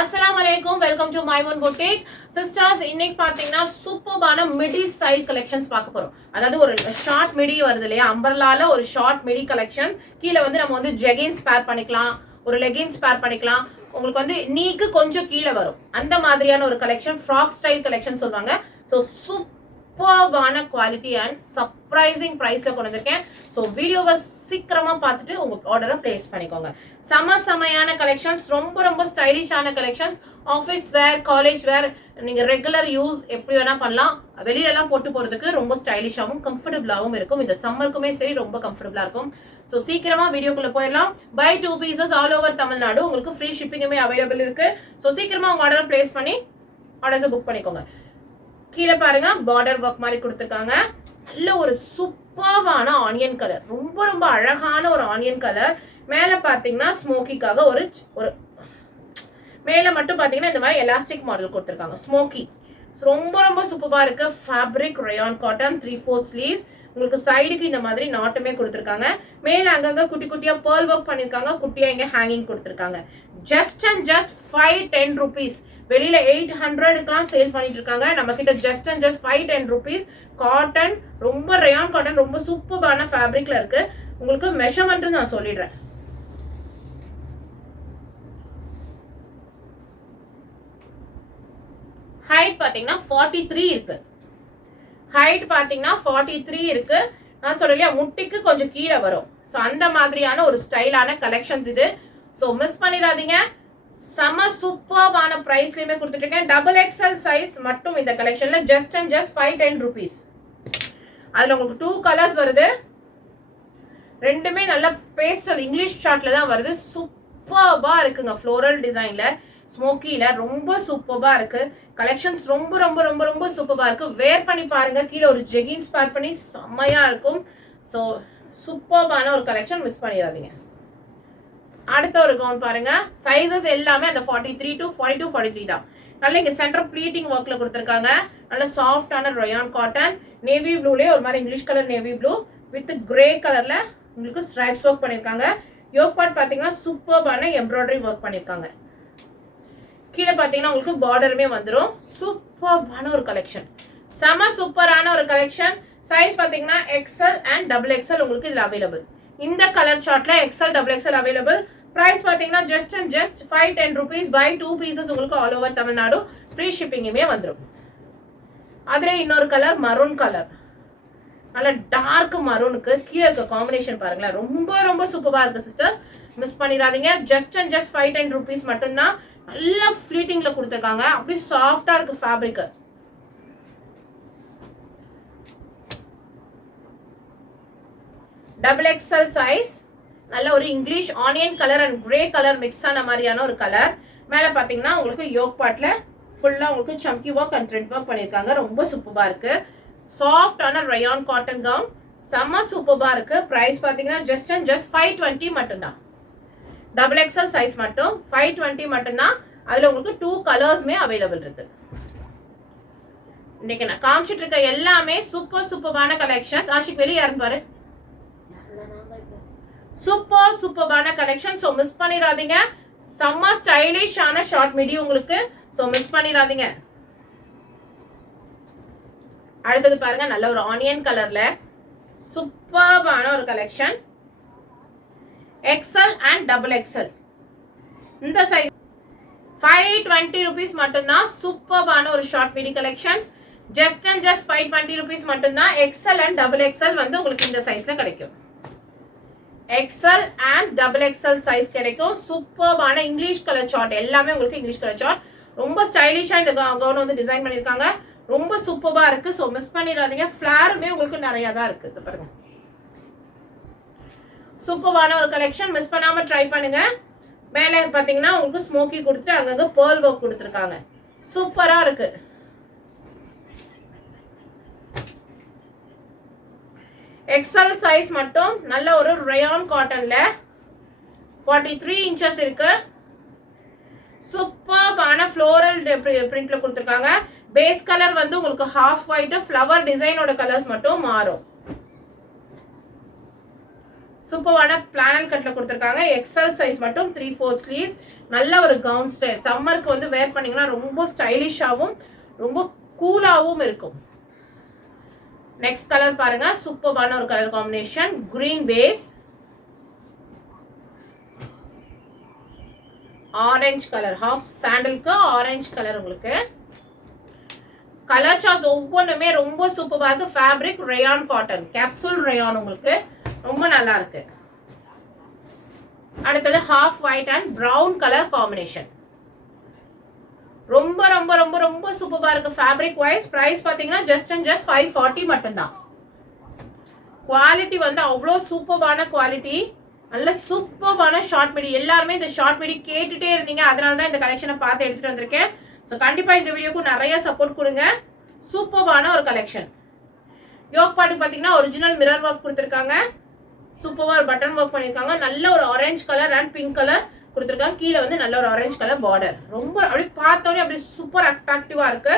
Assalamualaikum, welcome to my one boutique. Sisters, இன்னைக்கு பாத்தீங்கன்னா சூப்பரான மிடி ஸ்டைல் கலெக்ஷன்ஸ் பார்க்க போறோம். அதாவது ஒரு ஷார்ட் மிடி வருது இல்லையா, அம்பர்லால ஒரு ஷார்ட் மிடி கலெக்ஷன்ஸ். கீழே வந்து நம்ம வந்து ஜெகின்ஸ் பேர் பண்ணிக்கலாம், ஒரு லெகின்ஸ் பேர் பண்ணிக்கலாம். உங்களுக்கு வந்து நீக்கு கொஞ்சம் கீழே வரும் அந்த மாதிரியான ஒரு கலெக்ஷன், ஃப்ராக் ஸ்டைல் கலெக்ஷன் சொல்லுவாங்க. ஸோ சூப்பரான குவாலிட்டி அண்ட் சர்ப்ரைசிங் பிரைஸ்ல கொண்டு வந்திருக்கேன். ஸோ வீடியோவை சீக்கிரமா பார்த்துட்டு உங்க ஆர்டரை பிளேஸ் பண்ணிக்கோங்க. செமையான கலெக்ஷன்ஸ், ரொம்ப ஸ்டைலிஷான collections. Office wear, college wear, நீங்க ரெகுலர் யூஸ் எப்படி வேணா பண்ணலாம். வெளியில எல்லாம் போட்டு போறதுக்கு ரொம்ப ஸ்டைலிஷாவும் கம்ஃபர்டபுளாகவும் இருக்கும். இந்த சம்மருக்குமே சரி ரொம்ப கம்ஃபர்டபுளா இருக்கும். ஸோ சீக்கிரமா வீடியோக்குள்ள போயிடலாம். Buy 2 pieces all over Tamil Nadu, உங்களுக்கு ஃப்ரீ ஷிப்பிங்குமே அவைலபிள் இருக்கு. ஸோ சீக்கிரமா உங்க ஆர்டரை பிளேஸ் பண்ணி ஆர்டர்ஸை புக் பண்ணிக்கோங்க. கீழே பாருங்க, பார்டர் ஒர்க் மாதிரி கொடுத்துருக்காங்க. நல்ல ஒரு சூப்பர்வான ஆனியன் கலர், ரொம்ப அழகான ஒரு ஆனியன் கலர். மேல பாத்தீங்கன்னா ஸ்மோக்கிக்காக ஒரு மேல மட்டும் பாத்தீங்கன்னா இந்த மாதிரி எலாஸ்டிக் மாடல் கொடுத்துருக்காங்க, ஸ்மோக்கி. ரொம்ப சூப்பரா இருக்கு. Fabric rayon cotton, 3/4 sleeves. உங்களுக்கு சைடுக்கு இந்த மாதிரி நாட்டுமே கொடுத்துருக்காங்க. மேல அங்கங்க குட்டியா பேர்ல் ஒர்க் பண்ணிருக்காங்க, குட்டியா இங்க ஹேங்கிங் கொடுத்துருக்காங்க. Just 510 rupees. வெளியில 800க்குலாம் சேல் பண்ணிட்டு இருக்காங்க. நம்ம கிட்ட ஜஸ்ட் 510 rupees. காட்டன், ரொம்ப ரயான் காட்டன், ரொம்ப சூப்பரான ஃபேப்ரிக்ல இருக்கு. உங்களுக்கு மெஷர்மெண்ட் நான் சொல்லிடுறேன். ஹைட் பாத்தீங்கன்னா 43 இருக்கு. ஹைட் பாத்தீங்கன்னா 43 இருக்கு. நான் சொல்லலையா, முட்டிக்கு கொஞ்சம் கீழே வரும். ஸோ அந்த மாதிரியான ஒரு ஸ்டைலான கலெக்ஷன்ஸ் இது. ஸோ மிஸ் பண்ணிடாதீங்க. செம சூப்பர்வான பிரைஸ்லயுமே கொடுத்துட்டு இருக்கேன். XXL சைஸ் மட்டும் இந்த கலெக்ஷன்ல ஜஸ்ட் 510 rupees. அதுல உங்களுக்கு 2 கலர்ஸ் வருது. ரெண்டுமே நல்ல பேஸ்டல் இங்கிலீஷ் சார்ட்ல தான் வருது. சூப்பர்பா இருக்குங்க. ஃப்ளோரல் டிசைன்ல, ஸ்மோக்கில ரொம்ப சூப்பர்பா இருக்கு. கலெக்ஷன்ஸ் ரொம்ப சூப்பர்பா இருக்கு. வேர் பண்ணி பாருங்க. கீழே ஒரு ஜெகின்ஸ் பேர் பண்ணி செம்மையா இருக்கும். ஸோ சூப்பர்பான ஒரு கலெக்ஷன், மிஸ் பண்ணிடாதீங்க. அடுத்த ஒரு கவுன் பாருங்க. சைசஸ் எல்லாமே அந்த 43 to 42, 43 தான். நல்ல இங்க சென்டர் ப்ளீட்டிங் ஒர்க்ல கொடுத்துருக்காங்க. நல்ல சாஃப்டான ரயான் காட்டன், நேவி ப்ளூலயே ஒரு மாதிரி English colour navy blue with grey கலர்ல உங்களுக்கு ஸ்ட்ரைப்ஸ் ஒர்க் பண்ணிருக்காங்க. யோக் பார்ட் பாத்தீங்கன்னா சூப்பர்பான எம்ப்ராய்டரி ஒர்க் பண்ணிருக்காங்க. கீழே பாத்தீங்கன்னா உங்களுக்கு பார்டருமே வந்துடும். சூப்பர்பான ஒரு கலெக்ஷன், செம சூப்பரான ஒரு கலெக்ஷன். சைஸ் பாத்தீங்கன்னா XL and XXL உங்களுக்கு இதுல அவைலபிள். இந்த கலர் சார்ட்ல XL, XXL அவைலபிள். பிரைஸ் பாத்தீங்கன்னா ஜஸ்ட் 510 rupees. பை 2 பீசஸ் உங்களுக்கு ஆல் ஓவர் தமிழ்நாடு ஃப்ரீ ஷிப்பிங்குமே வந்துடும். அதுல இன்னொரு கலர் மரூன் கலர், நல்ல டார்க் மரூனுக்கு கீழே இருக்க காம்பினேஷன் பாருங்களேன். ரொம்ப சூப்பரா இருக்கு சிஸ்டர்ஸ், மிஸ் பண்ணிடாதீங்க. ஜஸ்ட் 510 rupees மட்டும்தான். நல்ல ஃபிளீட்டிங்ல கொடுத்துருக்காங்க. அப்படி சாஃப்டா இருக்கு ஃபேப்ரிக். XXL size. நல்ல ஒரு English onion colour and grey colour mix ஆன மாதிரியான ஒரு கலர். மேல பாத்தீங்கன்னா உங்களுக்கு யோக் பார்ட்ல ஃபுல்லா உங்களுக்கு சம்கி ஒர்க் அண்ட் த்ரெட் ஒர்க் பண்ணிருக்காங்க. ரொம்ப சூப்பரா இருக்கு. சாஃப்டான ரயான் காட்டன் கவுன், செம்ம சூப்பரா இருக்கு. பிரைஸ் பாத்தீங்கன்னா ஜஸ்ட் 520 மட்டும்தான். XXL சைஸ் மட்டும் 520 மட்டும்தான். அதுல உங்களுக்கு 2 கலர்ஸ்மே அவைலபிள் இருக்கு. இன்னைக்கு நான் காமிச்சிட்டு இருக்க எல்லாமே சூப்பரான கலெக்ஷன்ஸ். ஆஷிக் வெளியே யாருன்னு பாரு. சூப்பரான கலெக்ஷன். சோ மிஸ் பண்ணிடாதீங்க. செம்ம ஸ்டைலிஷான ஷார்ட் மிடி உங்களுக்கு. சோ மிஸ் பண்ணிடாதீங்க. அடுத்தது பாருங்க, நல்ல ஒரு ஆனியன் கலர்ல சூப்பரான ஒரு கலெக்ஷன். XL and XXL. இந்த சைஸ் 520 rupees மட்டும்தான். சூப்பரான ஒரு short midi collections. Just 520 rupees மட்டும்தான். XL and XXL வந்து உங்களுக்கு இந்த சைஸ்ல கிடைக்கும். XL and XXL சைஸ் கிடைக்கும். சூப்பரான இங்கிலீஷ் கலர் சார்ட், எல்லாமே உங்களுக்கு இங்கிலீஷ் கலர் சார்ட். ரொம்ப ஸ்டைலிஷா இந்த கவுன் வந்து டிசைன் பண்ணிருக்காங்க. ரொம்ப சூப்பரா இருக்கு. சோ மிஸ் பண்ணிடாதீங்க. ஃபிளாருமே உங்களுக்கு நிறைய தான் இருக்கு. இது பாருங்க, சூப்பரான ஒரு கலெக்ஷன், மிஸ் பண்ணாம ட்ரை பண்ணுங்க. மேலே பாத்தீங்கன்னா உங்களுக்கு ஸ்மோக்கி கொடுத்து அங்கங்க பேர்ல் ஒர்க் கொடுத்துருக்காங்க. சூப்பரா இருக்கு. XL சைஸ் மட்டும். நல்ல ஒரு ரயான் காட்டன்ல 43 inches இருக்கு. சூப்பரான ஃப்ளோரல் பிரிண்ட்ல கொடுத்துருக்காங்க. பேஸ் கலர் வந்து உங்களுக்கு ஹாஃப் ஒயிட், ஃப்ளவர் டிசைனோட கலர்ஸ் மட்டும் மாறும். சூப்பரான பிளானல் கட்ல கொடுத்துருக்காங்க. எக்ஸல் சைஸ் மட்டும் 3/4 ஸ்லீவ்ஸ். நல்ல ஒரு கவுன் ஸ்டைல். சம்மருக்கு வந்து வேர் பண்ணீங்கன்னா ரொம்ப ஸ்டைலிஷாகவும் ரொம்ப கூலாகவும் இருக்கும். நெக்ஸ்ட் கலர் பாருங்க, சூப்பரான ஒரு colour combination. Green base, orange colour, half சாண்டலுக்கு ஆரஞ்சு கலர். உங்களுக்கு கலர் சார்ட்ஸ் ஒவ்வொன்றுமே ரொம்ப சூப்பராக இருக்கு. Fabric rayon cotton, capsule rayon, உங்களுக்கு ரொம்ப நல்லா இருக்கு. அடுத்தது half white and brown colour combination. ரொம்ப ரொம்ப ரொம்ப ரொம்ப சூப்பரா இருக்கு. ஃபேப்ரிக் வைஸ் பிரைஸ் பாத்தீங்கன்னா ஜஸ்ட் அண்ட் ஜஸ்ட் 540 மட்டும்தான். குவாலிட்டி வந்து அவ்வளோ சூப்பரான குவாலிட்டி. நல்ல சூப்பரான ஷார்ட் மிடி. எல்லாருமே இந்த ஷார்ட் மிடி கேட்டுட்டே இருந்தீங்க, அதனால தான் இந்த கலெக்ஷனை பார்த்து எடுத்துட்டு வந்திருக்கேன். ஸோ கண்டிப்பா இந்த வீடியோக்கு நிறைய சப்போர்ட் கொடுங்க. சூப்பரான ஒரு கலெக்ஷன். யோக் பாட்டு பாத்தீங்கன்னா ஒரிஜினல் மிரர் ஒர்க் கொடுத்துருக்காங்க. சூப்பரா ஒரு பட்டன் ஒர்க் பண்ணிருக்காங்க. நல்ல ஒரு orange colour and pink colour கொடுத்துருக்காங்க. கீழே வந்து நல்ல ஒரு ஆரஞ்சு கலர் பார்டர். ரொம்ப அப்படி பார்த்தோன்னே அப்படி சூப்பர் அட்ராக்டிவா இருக்கு.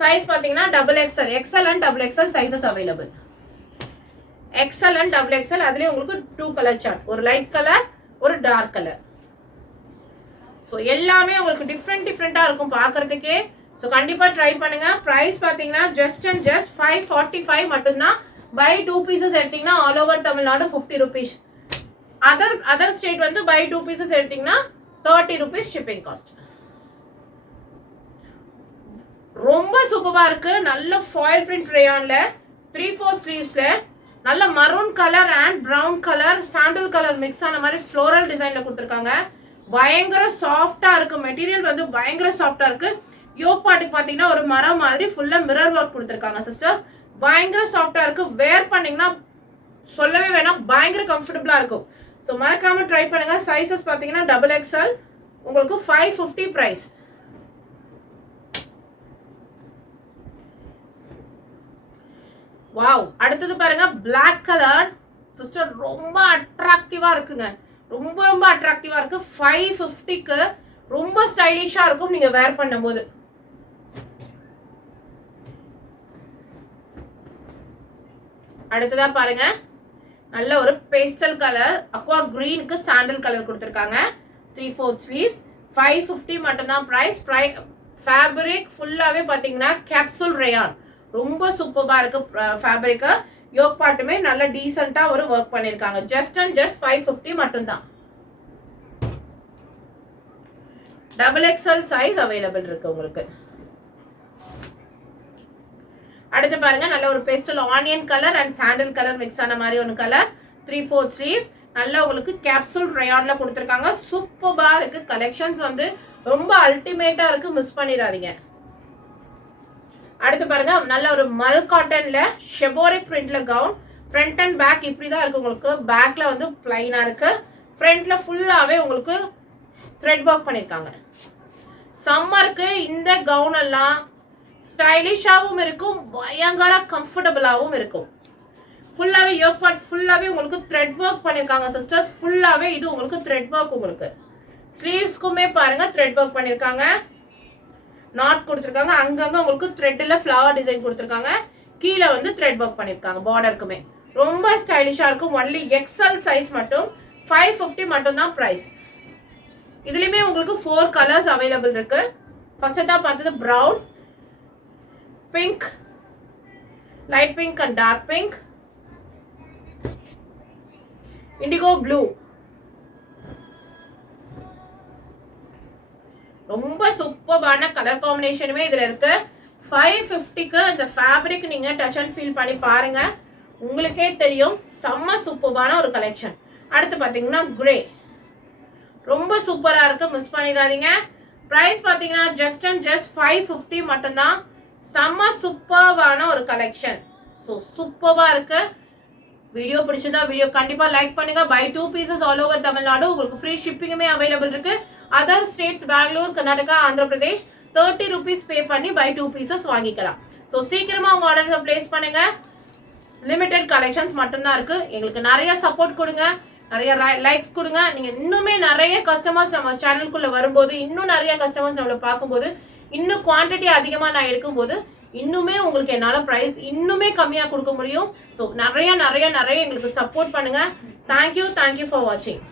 சைஸ் பாத்தீங்கன்னா XXL, XL and XXL sizes available. XL and XXL. அதுலயே உங்களுக்கு 2 கலர் சார்ட், ஒரு லைட் கலர் ஒரு டார்க் கலர். ஸோ எல்லாமே உங்களுக்கு டிஃப்ரெண்டா இருக்கும் பார்க்கறதுக்கே. ஸோ கண்டிப்பா ட்ரை பண்ணுங்க. பிரைஸ் பாத்தீங்கன்னா ஜஸ்ட் அண்ட் ஜஸ்ட் 545 மட்டும்தான். பை 2 பீசஸ் எடுத்தீங்கன்னா all over Tamil Nadu 50 rupees. Other state வந்து பை 2 பீசஸ் எடுத்தீங்கன்னா 30 rupees ஷிப்பிங் காஸ்ட். ரொம்ப சூப்பரா இருக்கு. நல்ல ஃபாயில் பிரிண்ட் ரேயான்ல 3/4 ஸ்லீவ்ஸ்ல நல்ல maroon colour and brown colour sandal colour mix ஆன மாதிரி ஃப்ளோரல் டிசைன்ல கொடுத்துருக்காங்க. பயங்கர சாஃப்டா இருக்கு. மெட்டீரியல் வந்து பயங்கர சாஃப்டா இருக்கு. யோக் பாட்டுக்கு பாத்தீங்கன்னா ஒரு மரம் மாதிரி ஃபுல்லா மிரர் ஒர்க் கொடுத்துருக்காங்க சிஸ்டர்ஸ். பயங்கர சாஃப்டா இருக்கு. வேர் பண்ணீங்கன்னா சொல்லவே வேணாம், பயங்கர கம்ஃபர்டபுளா இருக்கும். ஸோ மறக்காம ட்ரை பண்ணுங்க. சைசஸ் பாத்தீங்கன்னா XXL. உங்களுக்கு 550 பிரைஸ். வாவ். அடுத்தது பாருங்க, பிளாக் கலர் சிஸ்டர். ரொம்ப அட்ராக்டிவா இருக்குங்க. ரொம்ப ரொம்ப அட்ராக்டிவா இருக்கு. 550க்கு ரொம்ப ஸ்டைலிஷா இருக்கும் நீங்க வேர் பண்ணும்போது. அடுத்ததா பாருங்க, நல்ல ஒரு பேஸ்டல் கலர் அக்வா கிரீனுக்கு சாண்டல் கலர் கொடுத்துருக்காங்க. 3/4 ஸ்லீவ்ஸ். 550 மட்டும்தான் பிரைஸ். ஃபேப்ரிக் ஃபுல்லாவே பாத்தீங்கன்னா கேப்சூல் ரேயான். ரொம்ப சூப்பரா இருக்கு ஃபேப்ரிக். யோக் பாட்டுமே நல்ல டீசென்ட்டா ஒரு ஒர்க் பண்ணிருக்காங்க. ஜஸ்ட் அண்ட் ஜஸ்ட் 550 மட்டும்தான். XXL சைஸ் அவைலபிள் இருக்கு உங்களுக்கு. அடுத்து பாருங்க, நல்ல ஒரு pastel onion colour and sandal colour mix ஆன மாதிரி ஒரு கலர். 3/4 ஸ்லீவ்ஸ். நல்ல உங்களுக்கு கேப்சூல் ரயான்ல கொடுத்துருக்காங்க. சூப்பரா இருக்கு. கலெக்ஷன்ஸ் வந்து ரொம்ப அல்டிமேட்டா இருக்கு. மிஸ் பண்ணிடாதீங்க. அடுத்து பாருங்க, நல்ல ஒரு மல் காட்டன்ல ஷெபோரிக் பிரிண்ட்ல கவுன். ஃப்ரண்ட் அண்ட் பேக் இப்படிதான் இருக்கு உங்களுக்கு. பேக்ல வந்து பிளைனா இருக்கு. ஃப்ரண்ட்ல ஃபுல்லாவே உங்களுக்கு த்ரெட் ஒர்க் பண்ணிருக்காங்க. சம்மருக்கு இந்த கவுன் எல்லாம் ஸ்டைலிஷாவும் இருக்கும், பயங்கர கம்ஃபர்டபுளாவும் இருக்கும். ஃபுல்லாவே யோக் பார்ட் ஃபுல்லாவே உங்களுக்கு த்ரெட் ஒர்க் பண்ணிருக்காங்க சிஸ்டர்ஸ். ஃபுல்லாவே இது உங்களுக்கு த்ரெட் ஒர்க். உங்களுக்கு ஸ்லீவ்ஸ்க்குமே பாருங்க த்ரெட் ஒர்க் பண்ணிருக்காங்க. நாட் கொடுத்துருக்காங்க. அங்கங்க உங்களுக்கு த்ரெட்ல ஃப்ளவர் டிசைன் கொடுத்துருக்காங்க. கீழே வந்து த்ரெட் ஒர்க் பண்ணிருக்காங்க பார்டருக்குமே. ரொம்ப ஸ்டைலிஷா இருக்கும். ஒன்லி XL சைஸ் மட்டும். 550 மட்டும் தான் பிரைஸ். இதுலயுமே உங்களுக்கு 4 கலர்ஸ் அவைலபிள் இருக்கு. ஃபர்ஸ்ட் தான் பார்த்தது brown, pink, light pink and dark pink, indigo blue. ரொம்ப சூப்பரான கலர் காம்பினேஷனுமே இதுல இருக்கு. 550க்கு இந்த ஃபேப்ரிக் நீங்க டச் அண்ட் ஃபீல் பண்ணி பாருங்க, உங்களுக்கே தெரியும். செம்ம சூப்பரான ஒரு கலெக்ஷன். அடுத்து பாத்தீங்கன்னா கிரே. ரொம்ப சூப்பரா இருக்கு. மிஸ் பண்ணிடாதீங்க. பிரைஸ் பாத்தீங்கன்னா ஜஸ்ட் அண்ட் ஜஸ்ட் 550 மட்டும்தான். செம்ம சூப்பரான ஒரு கலெக்ஷன். ஸோ சூப்பரா இருக்கு. வீடியோ பிடிச்சதா வீடியோ கண்டிப்பா லைக் பண்ணுங்க. Buy 2 pieces all over Tamil Nadu. உங்களுக்கு ஃப்ரீ ஷிப்பிங்குமே அவைலபிள் இருக்கு. Other states Bangalore, Karnataka, Andhra Pradesh 30 rupees pay பண்ணி பை 2 பீசஸ் வாங்கிக்கலாம். ஸோ சீக்கிரமா உங்க ஆர்டர்ஸை பிளேஸ் பண்ணுங்க. லிமிடெட் கலெக்ஷன்ஸ் மட்டும்தான் இருக்கு. எங்களுக்கு நிறைய சப்போர்ட் கொடுங்க, நிறைய லைக்ஸ் கொடுங்க. நீங்க இன்னுமே நிறைய கஸ்டமர்ஸ் நம்ம சேனலுக்குள்ள வரும்போது, இன்னும் நிறைய கஸ்டமர்ஸ் நம்மள பார்க்கும்போது, இன்னும் குவான்டிட்டி அதிகமா நான் எடுக்கும்போது இன்னுமே உங்களுக்கு என்னால பிரைஸ் இன்னுமே கம்மியா கொடுக்க முடியும். ஸோ நிறைய நிறைய நிறைய எங்களுக்கு சப்போர்ட் பண்ணுங்க. தேங்க்யூ ஃபார் வாட்சிங்.